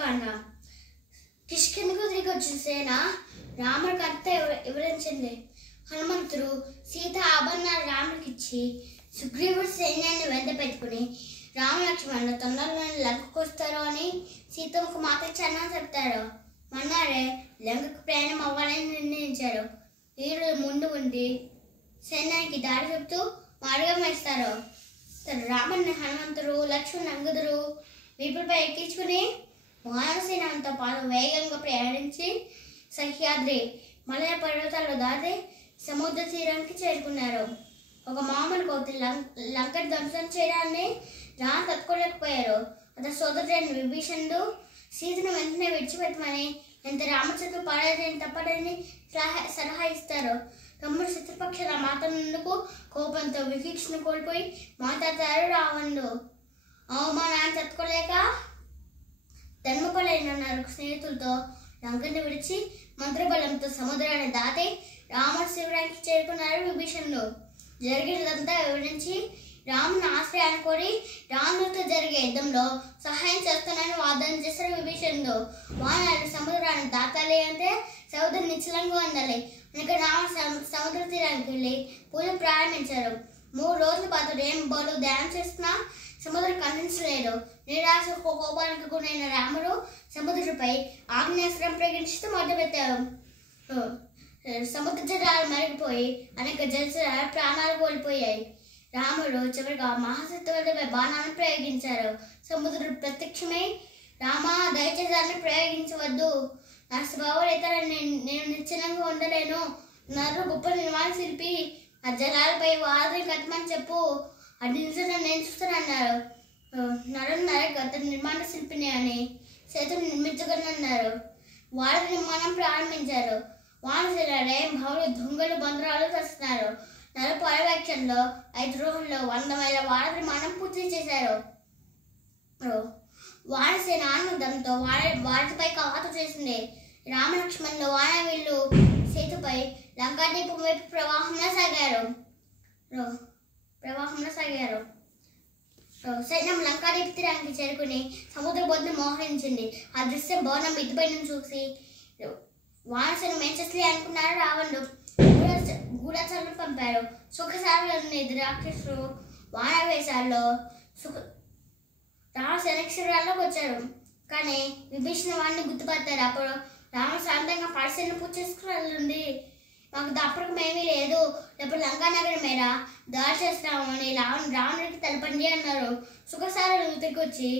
కాండ. కిష్కింధకు తిరిగి వచ్చిన సేన రాముడికి అంతా వివరించింది. హనుమంతుడు సీత ఆభరణాలు రాముడికి ఇచ్చి సుగ్రీవుడు సైన్యాన్ని వెంట పెట్టుకుని రామలక్ష్మణులు తొందరలోనే లంకకు వస్తారు అని సీతమ్మకు మాట ఇచ్చారని చెప్తారు. మన్నాడే లంకకు ప్రయాణం అవ్వాలని నిర్ణయించారు. వీరులు ముందు ఉండి సైన్యానికి దారి చెప్తూ మార్గం వేస్తారు. రాముని హనుమంతుడు లక్ష్మణుడు అంగదుడు వీపులపై ఎక్కించుకుని వానరసేనంతో పాటు వేగంగా ప్రయాణించి సహ్యాద్రి మలయ పర్వతాలు దాటి సముద్ర తీరానికి చేరుకున్నారు. ఒక మామూలు కోతి లంక ధ్వంసం చేయడాన్ని రామ్ తట్టుకోలేకపోయారు. అతని సోదరుడైన విభీషణుడు సీతను వెంటనే విడిచిపెట్టమని ఎంత రామచంద్రుడు పరాజయం తప్పడని సలహా ఇస్తారు. తమ్ముడు శత్రుపక్షాల మాతనందుకు కోపంతో విభీషణ కోల్పోయి మాట్లాడతారు రావణుడు. అవమానాన్ని తట్టుకోలేక ధర్మపలైన స్నేహితులతో లంకను విడిచి మంత్రబలంతో సముద్రాన్ని దాటి రాముడి శిబిరానికి చేరుకున్నారు విభీషణుడు. జరిగినదంతా వివరించి రాముని ఆశ్రయాన్ని కోరి రాముడితో జరిగే యుద్ధంలో సహాయం చేస్తానని వాగ్దానం చేశారు విభీషణుడు. వానరులు సముద్రాన్ని దాటాలి అంటే సముద్రం నిశ్చలంగా ఉండాలి. అందుకే రాముడు సముద్ర తీరానికి వెళ్ళి పూజ ప్రారంభించారు. 3 రోజుల పాటు ఏం బలు ధ్యానం చేస్తున్నా సముద్రం ఖండించలేదు. నిరాశ కోపానికి గురైన రాముడు సముద్రంపై ఆగ్నేయాస్త్రం ప్రయోగించుతూ మొదలుపెట్టారు. సముద్ర జలాలు మరిగిపోయి అనేక జలచరాలు ప్రాణాలు కోల్పోయాయి. రాముడు చివరిగా మహాశక్తివంతమైన బాణాలను ప్రయోగించారు. సముద్రం ప్రత్యక్షమై రామా దయచేసి ప్రయోగించవద్దు, నా స్వభావరేత నేను నిశ్చలంగా ఉండలేను. నరు గొప్ప నిర్మాణ శిల్పి, ఆ జలాలపై వారిని కట్టమని చెప్పు, అది నిజం నేను చూస్తానన్నారు. నరక అతని నిర్మాణ శిల్పిని అని సేతుని నిర్మించగలన్నారు. వారి నిర్మాణం ప్రారంభించారు. వానసేనలే భౌలు దొంగలు బంధురాలు తెస్తున్నారు. నర పర్యవేక్షణలో 5 రోజుల్లో 100 మైళ్ళ వార నిర్మాణం పూర్తి చేశారు. వానసేన ఆనందంతో వారిపై కవాతు చేసింది. రామలక్ష్మణులు వానవీళ్ళు సేతుపై లంకాదీపం వైపు ప్రవాహంలో సాగారు. సైన్యం లంకాదీప తీరానికి చేరుకుని సముద్ర బొద్దును మోహరించింది. ఆ దృశ్యం భవనం మిద్దుపై నుంచి చూసి వానసేన మేంచేస్లీ అనుకున్నారు రావణుడు. గూఢచారులను పంపారు. సుఖసారులను రాక్షసులు వానవేశాల్లో రామసేన శిబిరాల్లోకి వచ్చారు. కానీ విభీషణ వాడిని గుర్తుపట్టారు. అప్పుడు రాముడు శాంతంగా పరిశీలన పూజ చేసుకుని మాకు దాపకం ఏమీ లేదు, రేపు లంకా నగరం మీద దాడి చేస్తున్నామని రావణుడికి తెలపండి అన్నారు. సుఖసారులు తిరిగి వచ్చి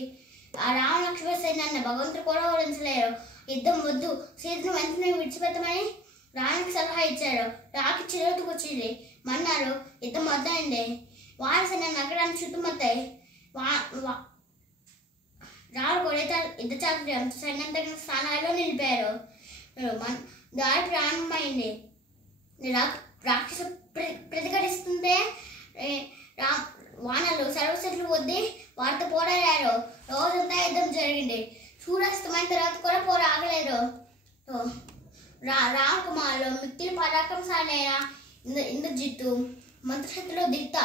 ఆ రామలక్ష్మణ సైన్యాన్ని భగవంతుడు కూడా ఓడించలేరు, యుద్ధం వద్దు, సీతను వెంటనే విడిచిపెట్టమని రాముడికి సలహా ఇచ్చారు. రాకి చిరుతుకు వచ్చింది. మన్నారు యుద్ధం వద్దయింది. వారి సైన్యం నగరాన్ని చుట్టుముట్టాయి. రాముడు కూడా యుద్ధ చాతుర్యం సైన్యం తగిన స్థానాల్లో నిలిపారు. దాడి ప్రారంభమైంది. రాక్షసు ప్రతిఘటిస్తుంటే వానలు సర్వశక్తులు వద్ది వారితో పోరాడారు. రోజంతా యుద్ధం జరిగింది. సూర్యాస్తమైన తర్వాత కూడా పోరాగలేదు. రామకుమారులు మిక్కిలి పరాక్రమశాలైన ఇంద్రజిత్తు మంత్రశక్తిలో దిట్ట.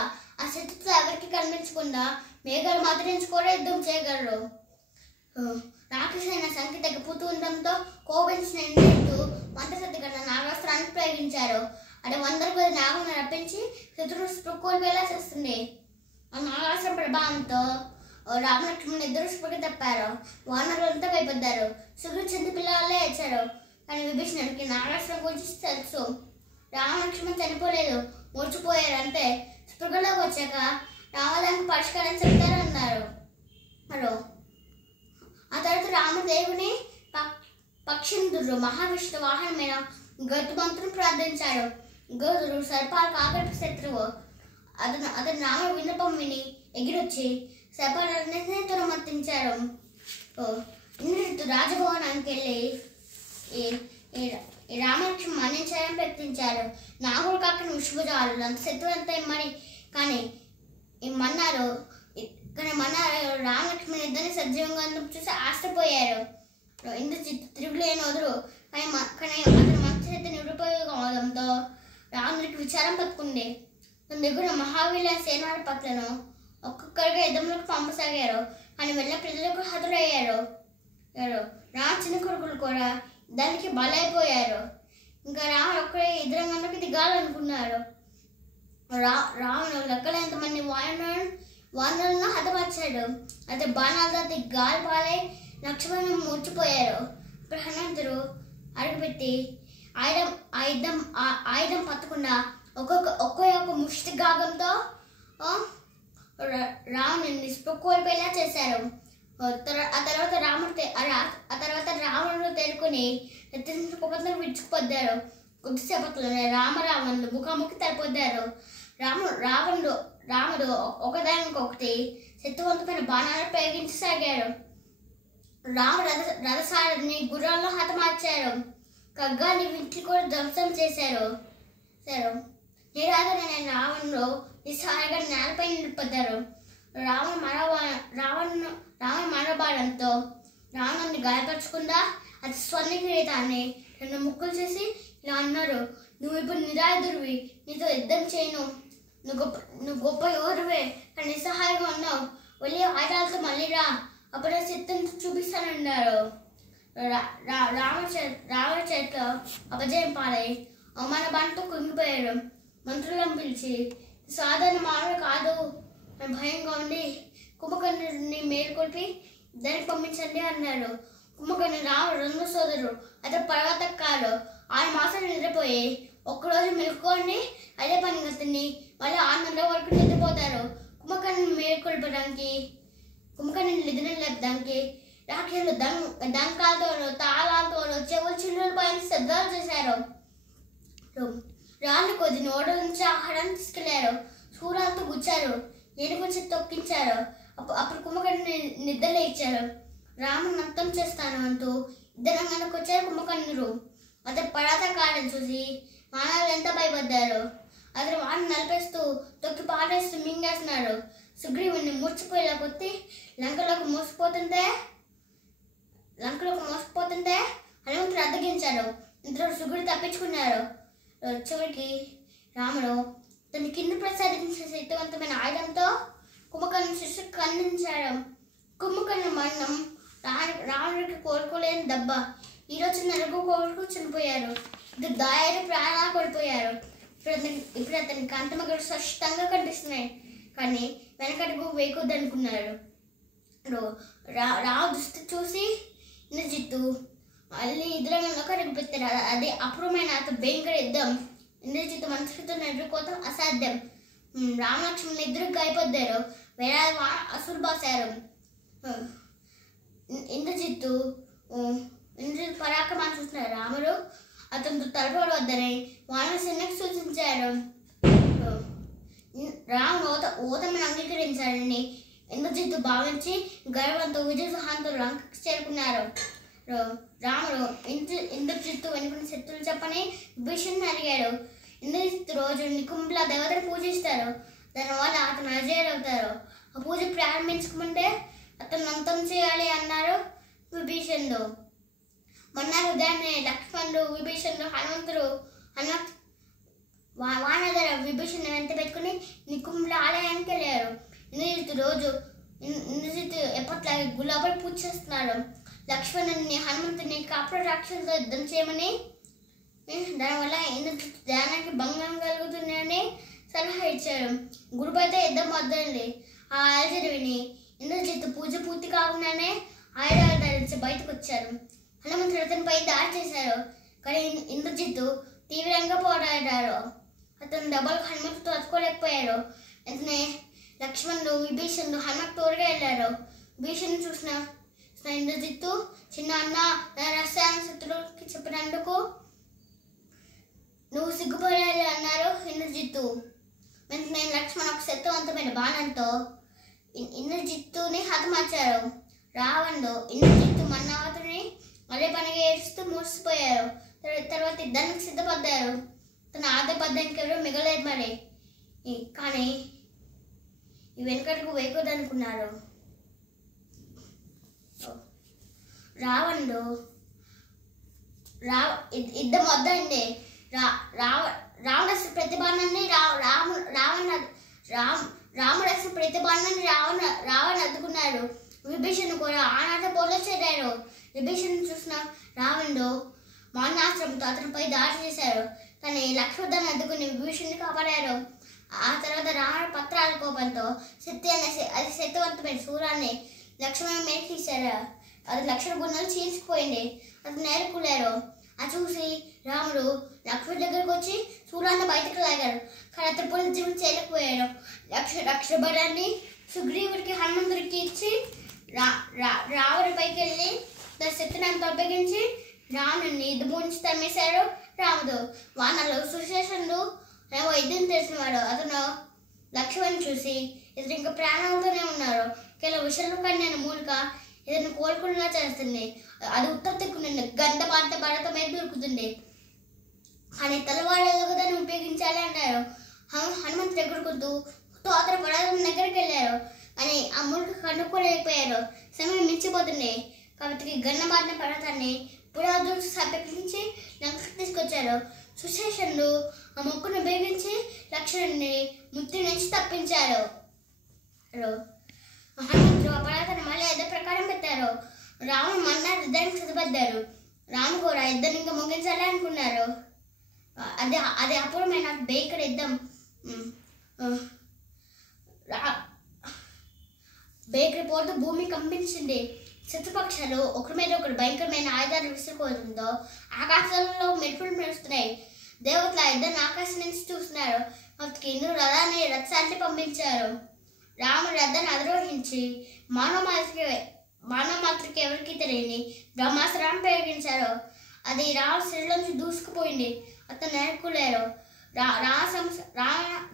ఆ శక్తితో ఎవరికి కనిపించకుండా మేఘాలు మాత్రించి కూడా యుద్ధం చేయగలరు. రాక్షసైన సంఖ్య తగ్గిపోతూ ఉండడంతో కోపించిన ఇంద్రుడు మంత్రశక్తి కన్నా నాగాస్త్రాన్ని ప్రయోగించారు. అది 100 కొద్ది నాగులను రప్పించి శత్రువు స్పృహకోల్పోయేలా చేస్తుంది. ఆ నాగాస్త్రం ప్రభావంతో రామలక్ష్మణులు ఇద్దరు స్పృహ తప్పారు. వానరులంతా భయపడ్డారు. సుగ్రీవుడు చిన్న పిల్లలే ఏడ్చారు. కానీ విభీషణుడికి నాగాస్త్రం గురించి తెలుసు. రామలక్ష్మణులు చనిపోలేదు, మూర్చిపోయారు అంతే. స్పృహలోకి వచ్చాక రామదానికి పరిష్కారం చెప్తారు అన్నారు. ఆ తర్వాత రామదేవుని పక్షింద్రుడు మహావిష్ణు వాహనమైన గరుత్మంతుని ప్రార్థించాడు. గరుడు సర్పాలకు ఆకర్ష శత్రువు. అతను రాముడు విన్నపం విని ఎగిరొచ్చి సర్పాలన్నింటినీ తురమర్తించారు. ఇంద్రుడు రాజభవనానికి వెళ్ళి రామలక్ష్మణ్ మన్నించాలని ప్రయత్నించారు. నాగుడు కాకని విష్ణుభుజాలు అంత శత్రువు అంతా మరి కానీ మన్నారు. రామలక్ష్మణ్ ఇద్దరిని సజీవంగా చూసి ఆశ్చర్యపోయారు. ఇంద్రజిత్తు తిరుగులేని వదురు. కానీ అతని మనసు నిరుపయోగంతో రాముడికి విచారం పట్టుకుంది. తన దగ్గర మహావీర సేనాల పట్లను ఒక్కొక్కరిగా యుద్ధంలోకి పంపసాగారు. కానీ వెళ్ళిన ప్రజలకు హతులయ్యారు. చిన్న కొడుకులు కూడా దానికి బలైపోయారు. ఇంకా రాముడు ఒక్కడే ఎదురంగంలోకి దిగాలనుకున్నారు. రాముడు లెక్కలేంతమంది వానరులను హతమార్చాడు. అయితే బాణాలతో గాలి పాలై లక్ష్మణుడు మూర్చిపోయారు. ఇప్పుడు హనుమంతుడు అడుగుపెట్టి ఆయుధం పట్టకుండా ఒక్క ముష్టి గాగంతో రాముని నిస్పృహ కోల్పోయేలా చేశారు. ఆ తర్వాత రాముడు తేరుకొని కోపంతో విడిచిపోద్దారు. కొద్దిసేపట్లోనే రావణులు ముఖాముఖి తలపొద్దారు. రాముడు ఒకదానికొకటి శక్తివంతమైన బాణాలను ప్రయోగించసాగారు. రాముడు రథసారథిని గుర్రాలను హతమార్చారు. ఖడ్గాన్ని వింటి కూడా ధ్వంసం చేశారు. నిరాదరణ రావణుడు నిస్సహాయంగా నేలపై నిలిపొద్దారు. రావణ మనోబాణంతో రావణుని గాయపరచకుండా అతి స్వర్ణ కిరీటాన్ని 2 ముక్కలు చేసి ఇలా అన్నారు, నువ్వు ఇప్పుడు నిరాయుధుడివి, నీతో యుద్ధం చేయను. నువ్వు గొప్ప యోధుడివే, కానీ నిస్సహాయంగా ఉన్నావు. వెళ్ళి ఆయుధాలతో మళ్ళీ రా, అప్పుడే శక్తిని చూపిస్తానన్నారు. రావణ చేతిలో అపజయం పాలై అవమాన బాణంతో కుంగిపోయారు. మంత్రులను పిలిచి సాధారణ మానవుడు కాదు అని భయంగా ఉండి కుంభకర్ణుడిని మేలుకొల్పి దానికి పంపించండి అన్నారు. కుంభకర్ణుడు రాముడు 2 సోదరుడు అతను పర్వతక్కారు. 6 మాసాలు నిద్రపోయి ఒక్కరోజు మెలుకొని అదే పనిగా తిని మళ్ళీ 6 నెలల వరకు నిద్రపోతారు. కుంభకర్ణుని మేలుకొల్పడానికి నిద్ర లేపడానికి రాక్షసులు దంకాలతోనూ తాళాలతోనూ చెవులు చిల్లులు పైన శబ్దాలు చేశారు. రాళ్ళు కొద్ది నోట నుంచి ఆహారం తీసుకెళ్లారు. సూరాలతో గుచ్చారు, ఏనుగుచ్చి తొక్కించారు. అప్పుడు కుంభకర్ణుని నిద్రలే ఇచ్చారు. రాముని అంతం చేస్తాను అంటూ యుద్ధరంగానికి వచ్చారు కుంభకర్ణుడు. అతను పర్వతకాలను చూసి మానవులు ఎంత భయపడ్డారు. అతను వాడిని నలిపేస్తూ తొక్కి పాటేస్తూ మింగేస్తున్నాడు. సుగ్రీవుని మూర్చిపోయేలా కొట్టి లంకలోకి మోసపోతుంటే హనుమంతుడు అద్దగించాడు. ఇద్దరు సుగ్రీవుడు తప్పించుకున్నారు. చివరికి రాముడు తన కింద ప్రసాదించిన శక్తివంతమైన ఆయుధంతో కుంభకర్ణుని శిష్యు ఖండించాడు. కుంభకర్ణుని మరణం రావణుడికి కోరుకోలేని దెబ్బ. ఈరోజు 4 కోరుకు చనిపోయారు. ఇది దాయారు ప్రాణాలు కోల్పోయారు. ఇప్పుడు అతని కంటమగలు స్పష్టంగా కనిపిస్తున్నాయి, కానీ వెనకడుగు వేయకూడదనుకున్నాడు. రావు దృష్టి చూసి ఇంద్రజిత్తు మళ్ళీ ఇద్దరు కడుగు పెట్టారు. అది అపూర్వమైన అతను భయంకర యుద్ధం. ఇంద్రజిత్తు మనసుతో ఎదుర్కోవడం అసాధ్యం. రామలక్ష్మణులు ఇద్దరు గాయపడ్డారు. వేలాది అసులు బాసారు. ఇంద్రజిత్తు పరాక్రమాన్ని చూస్తున్నారు. రాముడు అతనితో తలపడి వద్దని వానరసేనకు సూచించారు. రాముడు ఓతమని అంగీకరించాడని ఇంద్రజిత్తు భావించి గర్వంతో విజయసుహాంతో లంకకు చేరుకున్నారు. రాముడు ఇంద్రజిత్తు వెనుకున్న శత్రువులు చెప్పని విభీషణుని అడిగాడు. ఇంద్రజిత్తు రోజు నికుంభల దేవతను పూజిస్తారు. దానివల్ల అతను అజేయుడవుతారు. ఆ పూజ ప్రారంభించకముందే అతను అంతం చేయాలి అన్నారు విభీషణుడు. మొన్నారు ఉదయాన్నే లక్ష్మణుడు, విభీషణుడు, హనుమంతుడు వానధర విభీషణుని వెంట పెట్టుకుని నికుంభల ఆలయానికి వెళ్ళారు. ఇంద్రజిత్తు ఎప్పట్లాగే గులాబీ పూజ చేస్తున్నారు. లక్ష్మణుని, హనుమంతుని కాపుర రాక్షసులతో యుద్ధం చేయమని, దానివల్ల ఇంద్రజిత్తు ధ్యానానికి భంగం కలుగుతుందని సలహా ఇచ్చారు. గురుపైతే యుద్ధం వద్దండి. ఆ ఆలోచన విని ఇంద్రజిత్తు పూజ పూర్తి కాకుండానే ఆయుధాలు ధరించి బయటకు వచ్చారు. హనుమంతుడు అతనిపై దాడి చేశారు, కానీ ఇంద్రజిత్తు తీవ్రంగా పోరాడారు. అతను దెబ్బలకు హనుమంతుడు తట్టుకోలేకపోయారు. వెంటనే లక్ష్మణుడు, విభీషణుడు హనుమంతు తోడుగా వెళ్ళారు. విభీషణుడు చూసిన ఇంద్రజిత్తు, చిన్న అన్న నా రహస్యాన్ని శత్రువులకి చెప్పినందుకు నువ్వు సిగ్గుపడాలి అన్నారు ఇంద్రజిత్తు. వెంటనే లక్ష్మణ్ ఒక శక్తివంతమైన బాణంతో ఇంద్రజిత్తుని హతమార్చారు. రావణుడు ఇంద్రజిత్తు మన్నావతుని అదే పనిగా ఏడుస్తూ మూసిపోయారు. తర్వాత యుద్ధానికి సిద్ధపడ్డారు. తన ఆదపడ్డానికి ఎవరు మిగలేదు మరి, కానీ ఈ వెనుకకు వేయకూడదనుకున్నారు. రావణుడు యుద్ధం వద్దండి. రాముడు అసలు ప్రతిభానాన్ని రాముడు అసలు ప్రతిభానాన్ని రావణ అద్దుకున్నాడు. విభీషణుడు కూడా ఆనాట పోలో చేరారు. విభీషణుని చూసిన రావణుడు మౌనాస్త్రంతో అతనిపై దాడి చేశారు. కానీ లక్ష్మణుడిని అడ్డుకుని విభీషణుని కాపాడారు. ఆ తర్వాత రావణ పత్రాల కోపంతో శక్తి అనే అది శక్తివంతమైన శూలాన్ని లక్ష్మణ మీదకి ఇచ్చారు. అది లక్షణ గుణాలు చీల్చిపోయింది. అది నేర్పులేరు. అది చూసి రాముడు లక్ష్మణుడి దగ్గరకు వచ్చి శూలాన్ని బయటకు లాగారు. కానీ అతను పునర్జీవం చేయలేకపోయాడు. రక్షణ బలాన్ని సుగ్రీవుడికి హనుమంతుడికి ఇచ్చి రావణుడి పైకి వెళ్ళి తన శక్తిని అంతా ఉపయోగించి రావణుడిని యుద్ధభూమించి తమ్మేశారు. రాముడు వానలో సుశేషుడు వైద్యం తెలిసినవాడు. అతను లక్ష్మణుని చూసి ఇతను ఇంకా ప్రాణాలతోనే ఉన్నారు. కేవలం విషయంలో కన్యను మూలిక ఇతను కోలుకునేలా చేస్తుంది. అది ఉత్తర దిక్కున గంధపాత పర్వతం మీద దొరుకుతుంది. కానీ తలవాడేదో దాన్ని ఉపయోగించాలి అంటారు. హనుమంతు దగ్గరకొద్దు తోతర పర్వతం దగ్గరికి వెళ్ళారు. కానీ ఆ మూలిక కనుక్కోలేకపోయారు. సమయం మించిపోతుంది కాబట్టి గంధపాత పర్వతాన్ని పురాదుడు సమీపించి లంకకు తీసుకొచ్చారు. సుశేషుడు ఆ మొక్కను ఉపయోగించి లక్ష్మణుడిని మృత్యు నుంచి తప్పించారు. హనుమంతుడు ఆ పర్వతాన్ని మళ్ళీ యుద్ధ ప్రకారం పెట్టారు. రాముడు మన్నాడు యుద్ధానికి సిద్ధపడ్డారు. రాముడు కూడా యుద్ధాన్ని ఇంకా ముగించాలి అనుకున్నారు. అది అపూర్వమైన భీకర యుద్ధం. భీకర పోటు భూమి కంపించింది. శత్రుపక్షాలు ఒకరి మీద ఒకరు భయంకరమైన ఆయుధాలు విసురుకోవడంతో ఆకాశంలో మెరుపులు మెరుస్తున్నాయి. దేవతల యుద్ధాన్ని ఆకాశం నుంచి చూస్తున్నారు. వాటికి ఇంద్రుడు రథాన్ని రథసాన్ని పంపించారు. రాముడు రథాన్ని అధిరోహించి మానవ మాతృకి ఎవరికి తెలియని బ్రహ్మాస్త్రాన్ని ప్రయోగించారు. అది రాము శరీరంలోంచి దూసుకుపోయింది. అతను నేర్చుకోలేరు.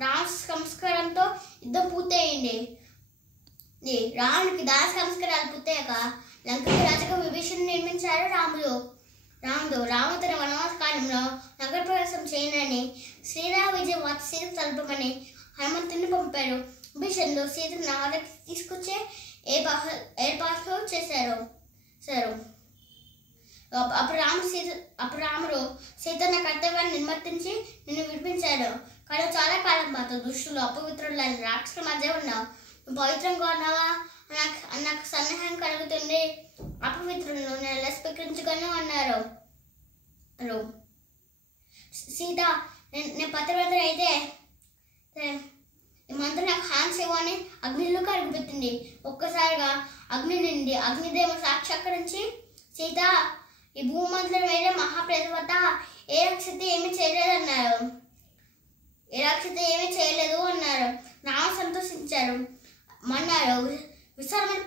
రామ సంస్కారంతో యుద్ధం పూర్తయింది. రాముడికి దాన సంస్కారాలు పూర్తయ్యాక లంకకి రాజుగా విభీషణుని నిర్మించారు రాముడు. రాముతన వనవాస కాలంలో నగర ప్రవేశం చేయనని శ్రీరామ విజయ వార్త సీత తలపమని హనుమంతుని పంపారు. విభీషణుడు సీతను నగరానికి తీసుకొచ్చే ఏర్పాట్లు చేశారు. అప్పుడు రాముడు సీతన్న కర్తవ్యాన్ని నిర్వర్తించి నిన్ను విడిపించాడు. కానీ చాలా కాలం పాటు దుష్టులు అపవిత్రులైన రాక్షసుల మధ్య ఉన్నావు. నువ్వు పవిత్రంగా ఉన్నావా నాకు సందేహం కలుగుతుంది. అపవిత్రులను నేను ఎలా స్వీకరించగలను అన్నారు. సీత నేను పతివ్రత అయితే ఈ మంత్రం నాకు హాని చేయమని అగ్నిలో కరిగిపెట్టింది. ఒక్కసారిగా అగ్ని నిండి అగ్నిదేవుడు సాక్షాత్కరించి సీత ఈ భూమంత్రం వేరే మహాప్రతివత ఏ రాక్షసి ఏమీ చేయలేదు అన్నారు. రామ సంతోషించారు. మన్నారు విశాలమైన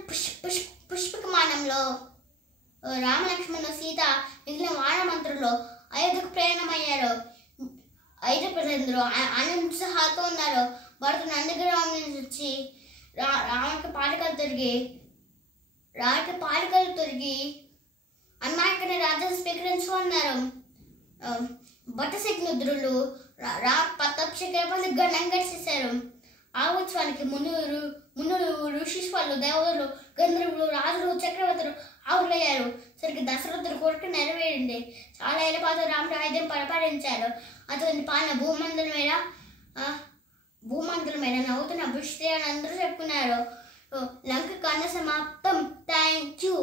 పుష్పకమానంలో రామలక్ష్మణుడు సీత మిగిలిన వానమంత్రులు అయోధ్యకు ప్రయాణమయ్యారు. 5 ప్రజలు ఆనందోత్సాహాలతో ఉన్నారు. భరతుడు నందగ్రామం నుంచి వచ్చి రాముడికి పాలికలు తొరిగి అన్నాయకనే రాజ్యాన్ని స్వీకరించు అన్నారు. భట్టశగ్నుద్రులు పట్టాభిషేకాన్ని ఘనంగా చేశారు. ఆ ఉత్సవానికి మునులు ఋషీశ్వరులు దేవతలు గంధర్వులు రాజులు చక్రవర్తులు ఆవులయ్యారు. సరిగ్గా దశరథుడి కోరిక నెరవేరింది. చాలా ఏళ్ళ పాటు రాముడు ఆయుధం పరిపాలించారు. అతని పాలన భూమంతులమైన నవ్వుతున్న అభిషేకాన్ని అందరూ చెప్పుకున్నారు. లంక కన్న సమాప్తం. Thank you.